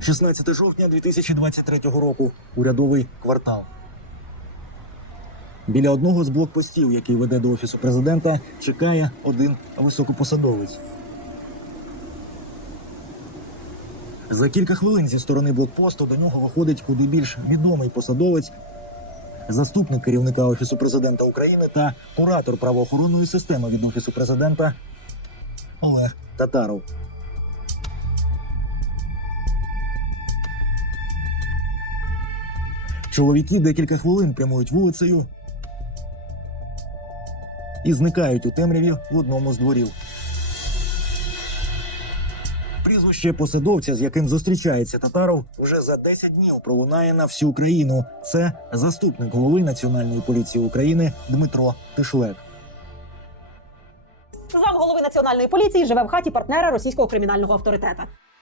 16 жовтня 2023 року. Урядовий квартал. Біля одного з блокпостів, який веде до офісу президента, чекає один високопосадовець. За кілька хвилин зі сторони блокпосту до нього виходить куди більш відомий посадовець, заступник керівника офісу президента України та куратор правоохоронної системи від офісу президента Олег Татаров. Чоловіки декілька хвилин прямують вулицею і зникають у темряві в одному з дворів. Прізвище посадовця, з яким зустрічається Татаров, вже за 10 днів пролунає на всю країну. Це заступник голови Національної поліції України Дмитро Тишлек. Зам голови національної поліції живе в хаті партнера російського кримінального авторитета.